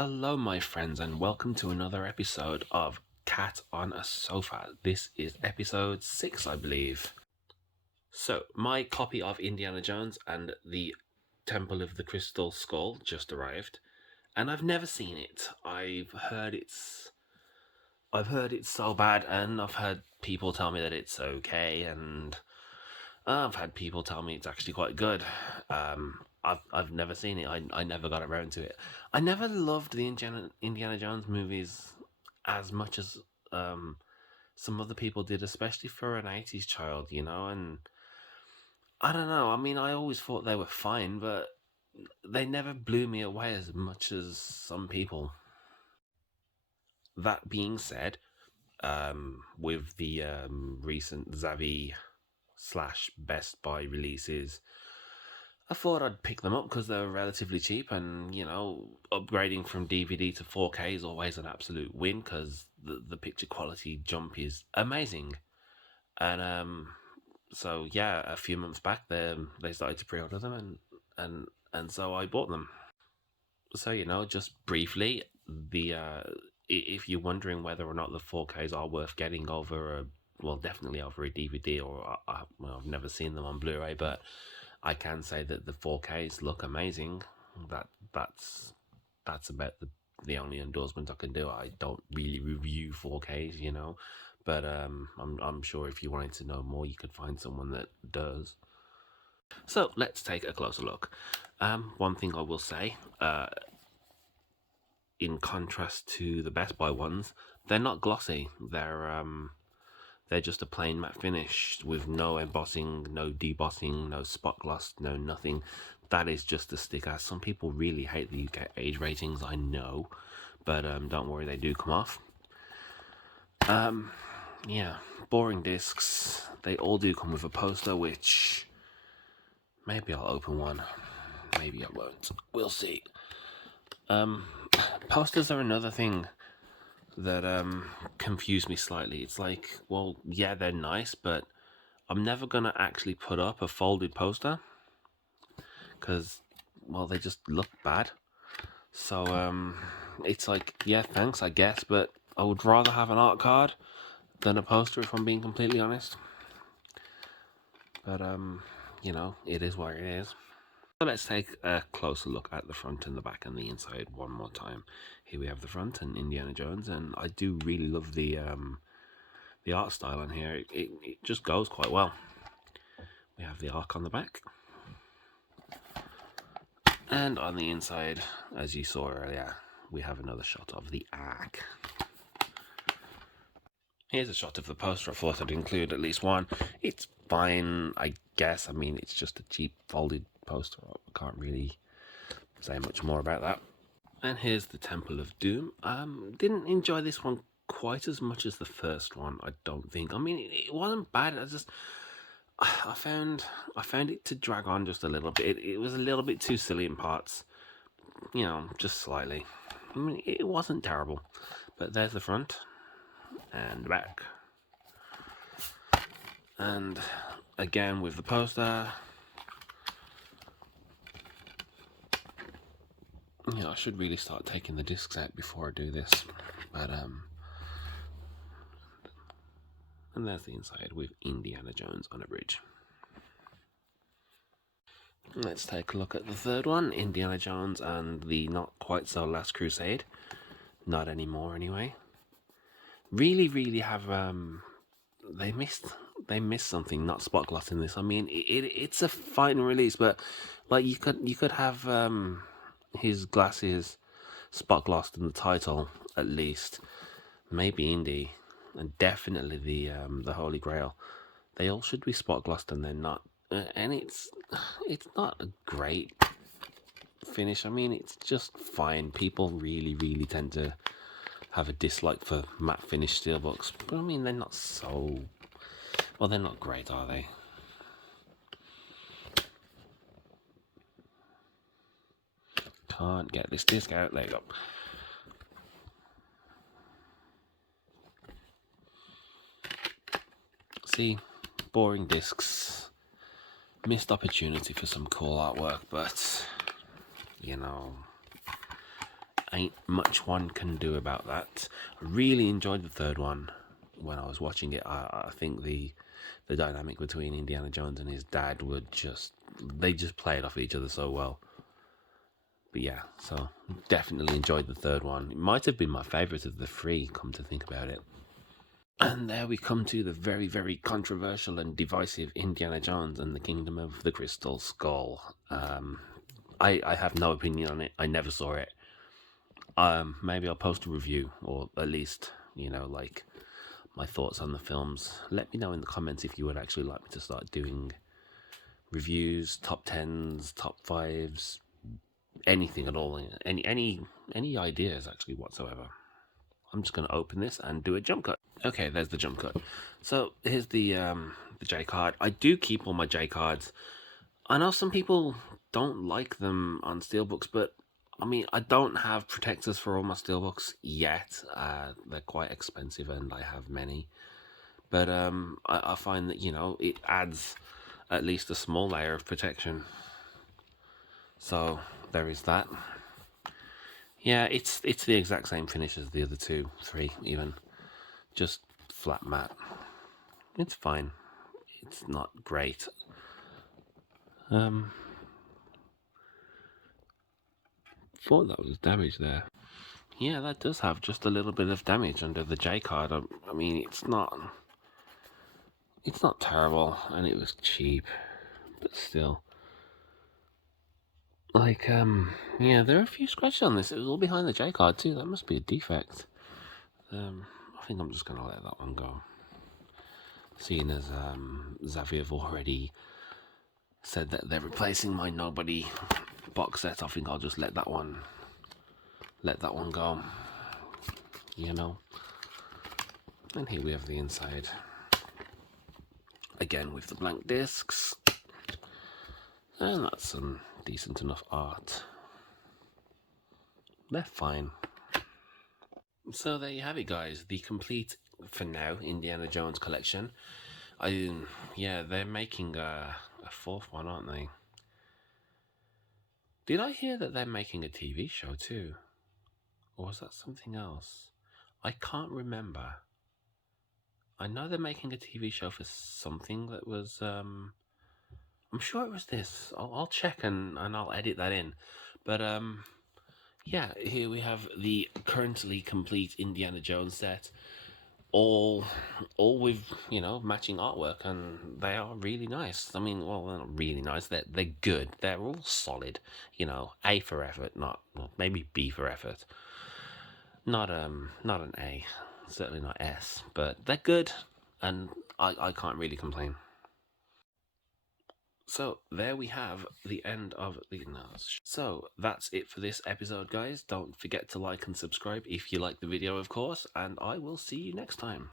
Hello, my friends, and welcome to another episode of Cat on a Sofa. This is episode 6, I believe. So, my copy of Indiana Jones and the Temple of the Crystal Skull just arrived, and I've never seen it. I've heard it's so bad, and I've heard people tell me that it's okay, and I've had people tell me it's actually quite good. I've never seen it. I never got around to it. I never loved the Indiana Jones movies as much as some other people did, especially for an 80s child, and I don't know. I mean, I always thought they were fine, but they never blew me away as much as some people. That being said, with the recent Zavvi slash Best Buy releases, I thought I'd pick them up because they're relatively cheap, and upgrading from DVD to 4K is always an absolute win because the picture quality jump is amazing. And so yeah, a few months back they started to pre-order them, and so I bought them. So just briefly, the if you're wondering whether or not the 4Ks are worth getting over definitely over a DVD, or I've never seen them on Blu-ray, but I can say that the 4Ks look amazing. That's about the only endorsement I can do. I don't really review 4Ks, but I'm sure if you wanted to know more, you could find someone that does. So let's take a closer look. One thing I will say, in contrast to the Best Buy ones, they're not glossy. They're just a plain matte finish with no embossing, no debossing, no spot gloss, no nothing. That is just a sticker. Some people really hate the UK age ratings, I know, but don't worry, they do come off. Yeah, boring discs. They all do come with a poster, which maybe I'll open one, maybe I won't. We'll see. Posters are another thing that confuse me slightly. It's like, well, yeah, they're nice, but I'm never gonna actually put up a folded poster because, well, they just look bad. So it's like, yeah, thanks, I guess, but I would rather have an art card than a poster, if I'm being completely honest. But it is what it is. So let's take a closer look at the front and the back and the inside one more time. Here we have the front and Indiana Jones, and I do really love the art style on here. It just goes quite well. We have the Ark on the back, and on the inside, as you saw earlier, we have another shot of the Ark. Here's a shot of the poster. I thought I'd include at least one. It's fine, I guess. I mean, it's just a cheap folded poster. I can't really say much more about that. And here's the Temple of Doom. Didn't enjoy this one quite as much as the first one, I don't think. I mean, it wasn't bad. I found it to drag on just a little bit. It was a little bit too silly in parts, just slightly. I mean, it wasn't terrible. But there's the front and the back. And again with the poster. I should really start taking the discs out before I do this, but and there's the inside with Indiana Jones on a bridge. Let's take a look at the third one, Indiana Jones and the not quite so Last Crusade. Not anymore, anyway. Really have they missed something, not spot gloss in this. I mean, it's a fine release, but like you could have his glasses spot glossed in the title at least, maybe Indy, and definitely the Holy Grail. They all should be spot glossed, and they're not. And it's not a great finish. I mean, it's just fine. People really tend to have a dislike for matte finish steelbooks, but I mean, they're not so well. They're not great, are they? Can't get this disc out. There you go. See, boring discs. Missed opportunity for some cool artwork, but ain't much one can do about that. I really enjoyed the third one when I was watching it. I think the dynamic between Indiana Jones and his dad would they just played off each other so well. But yeah, so definitely enjoyed the third one. It might have been my favourite of the three, come to think about it. And there we come to the very, very controversial and divisive Indiana Jones and the Kingdom of the Crystal Skull. I have no opinion on it. I never saw it. Maybe I'll post a review, or at least, like my thoughts on the films. Let me know in the comments if you would actually like me to start doing reviews, top 10s, top 5s, anything at all. Any ideas actually whatsoever. I'm just going to open this and do a jump cut. Okay, there's the jump cut. So here's the J card. I do keep all my J cards. I know some people don't like them on Steelbooks, but I mean, I don't have protectors for all my Steelbooks yet. They're quite expensive and I have many. But I find that, it adds at least a small layer of protection. So there is that. Yeah, it's the exact same finish as the other 2, 3 even. Just flat matte. It's fine. It's not great. Thought that was damage there. Yeah, that does have just a little bit of damage under the J card. I mean, it's not terrible, and it was cheap, but still. Like, yeah, there are a few scratches on this. It was all behind the J card too. That must be a defect. I think I'm just gonna let that one go. Seeing as Zavvi have already said that they're replacing my Nobody box set, I think I'll just let that one go. And here we have the inside. Again with the blank discs. And that's some decent enough art. They're fine. So there you have it, guys. The complete, for now, Indiana Jones collection. Yeah, they're making a 4th one, aren't they? Did I hear that they're making a TV show too? Or was that something else? I can't remember. I know they're making a TV show for something that was, I'm sure it was this. I'll check and I'll edit that in. But, yeah, here we have the currently complete Indiana Jones set. All with, matching artwork, and they are really nice. I mean, well, they're not really nice. They're good. They're all solid. A for effort, maybe B for effort. Not an A, certainly not S, but they're good, and I can't really complain. So there we have the end of the So that's it for this episode, guys. Don't forget to like and subscribe if you like the video, of course, and I will see you next time.